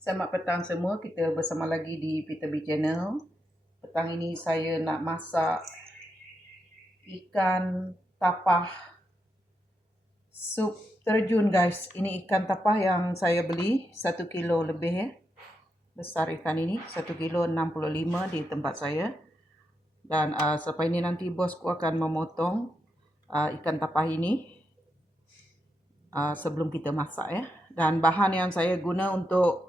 Selamat petang semua, kita bersama lagi di Peter B Channel. Petang ini saya nak masak ikan tapah sup terjun guys. Ini ikan tapah yang saya beli 1 kilo lebih ya. Besar ikan ini 1 kilo 65 di tempat saya. Dan selepas ini nanti bosku akan memotong ikan tapah ini sebelum kita masak ya. Dan bahan yang saya guna untuk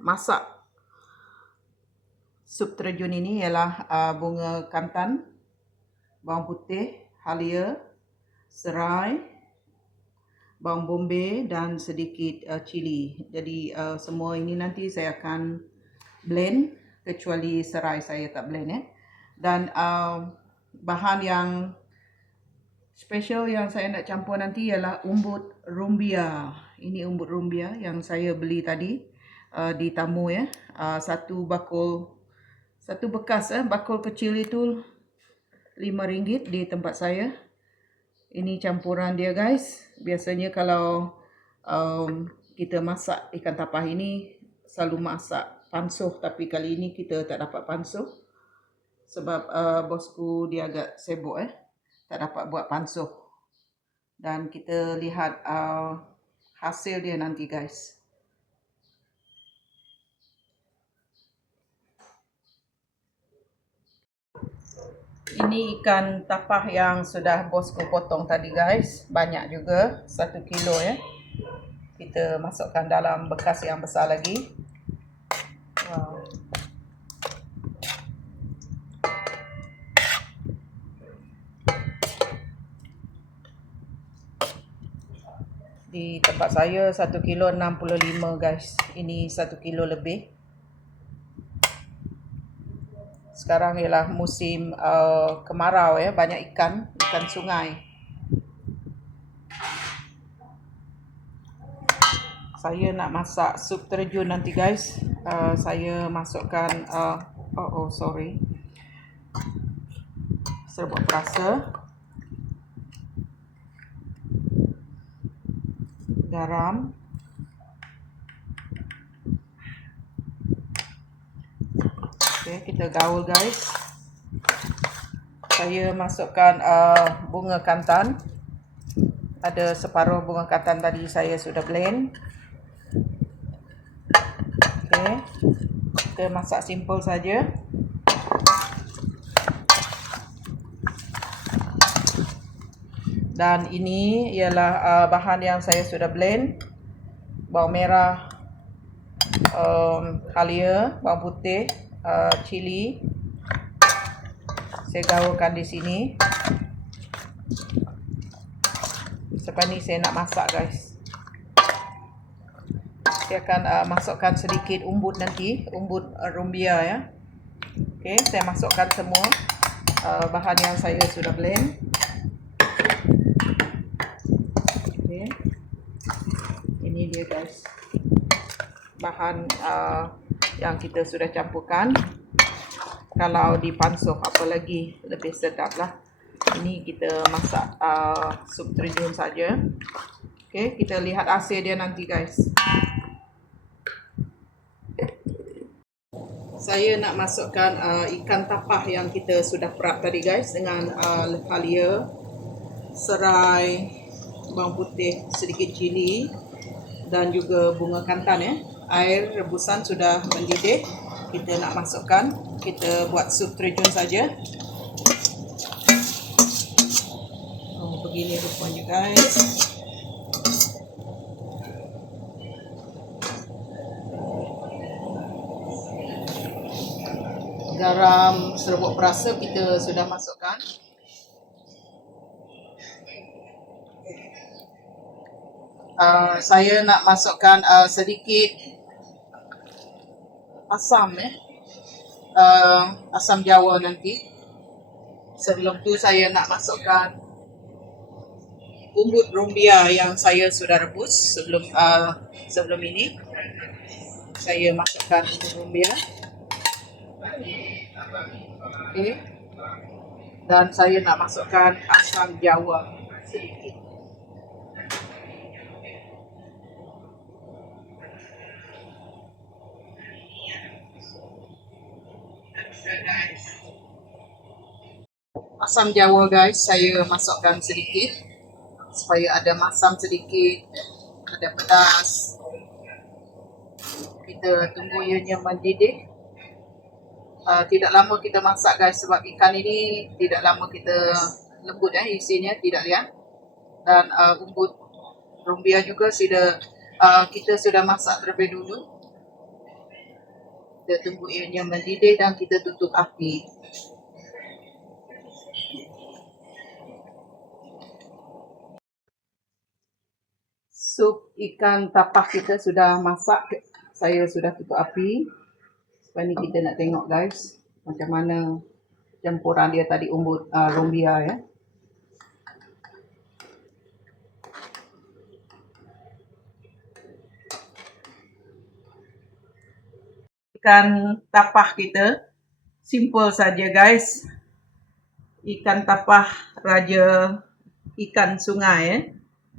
masak sup terjun ini ialah bunga kantan, bawang putih, halia, serai, bawang bombay dan sedikit cili. Jadi semua ini nanti saya akan blend, kecuali serai saya tak blend ya. Dan bahan yang special yang saya nak campur nanti ialah umbut rumbia. Ini umbut rumbia yang saya beli tadi di Tamu ya. Satu bekas bakul kecil itu RM5 di tempat saya. Ini campuran dia guys. Biasanya kalau kita masak ikan tapah ini selalu masak pansuh, tapi kali ini kita tak dapat pansuh sebab bosku dia agak sibuk tak dapat buat pansuh. Dan kita lihat hasil dia nanti guys. Ini ikan tapah yang sudah bosku potong tadi guys. Banyak juga, 1 kilo ya. Kita masukkan dalam bekas yang besar lagi. Wow. Di tempat saya 1 kilo 65 guys. Ini 1 kilo lebih. Sekarang ialah musim kemarau ya, banyak ikan sungai. Saya nak masak sup terjun nanti guys. Saya masukkan serbuk perasa, garam, okay, kita gaul guys. Saya masukkan bunga kantan. Ada separuh bunga kantan tadi saya sudah blend. Okay, kita masak simple saja. Dan ini ialah bahan yang saya sudah blend. Bawang merah, halia, bawang putih, cili. Saya gaulkan di sini. Lepas ni saya nak masak guys. Saya akan masukkan sedikit umbut nanti, umbut rumbia ya. Okay, saya masukkan semua bahan yang saya sudah blend. Okay. Ini dia guys, bahan yang kita sudah campurkan. Kalau dipansuh apalagi lebih sedap lah. Ini kita masak sup terjun saja. Okay, kita lihat hasil dia nanti guys. Saya nak masukkan ikan tapah yang kita sudah perap tadi guys, dengan halia, serai, bawang putih, sedikit cili dan juga bunga kantan ya. Air rebusan sudah mendidih. Kita nak masukkan, kita buat sup terjun saja. Begini rupanya guys. Garam, serbuk perasa kita sudah masukkan. Saya nak masukkan sedikit asam asam jawa nanti. Sebelum tu saya nak masukkan umbut rumbia yang saya sudah rebus sebelum ini. Saya masukkan umbut rumbia. Okay. Dan saya nak masukkan asam jawa sedikit. Asam jawa guys, saya masukkan sedikit supaya ada masam sedikit, ada pedas. Kita tunggu ianya mendidih. Tidak lama kita masak guys, sebab ikan ini tidak lama kita lembut isinya, tidak lihat. Dan umbut rumbia juga kita sudah masak terlebih dulu. Kita tunggu ianya mendidih dan kita tutup api. Sup ikan tapah kita sudah masak. Saya sudah tutup api. Sekarang ni kita nak tengok guys macam mana campuran dia tadi umbut rumbia ya. Ikan tapah kita simple saja guys. Ikan tapah raja ikan sungai ya.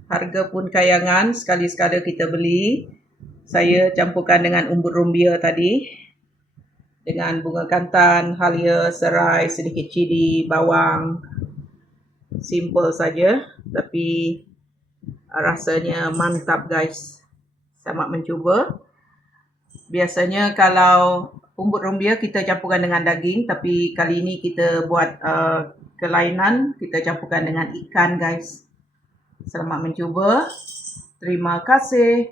Harga pun kayangan, sekali-sekala kita beli. Saya campurkan dengan umbut rumbia tadi, dengan bunga kantan, halia, serai, sedikit cili, bawang. Simple saja, tapi rasanya mantap guys. Selamat mencuba. Biasanya kalau umbut rumbia kita campurkan dengan daging, tapi kali ini kita buat kelainan, kita campurkan dengan ikan guys. Selamat mencuba. Terima kasih.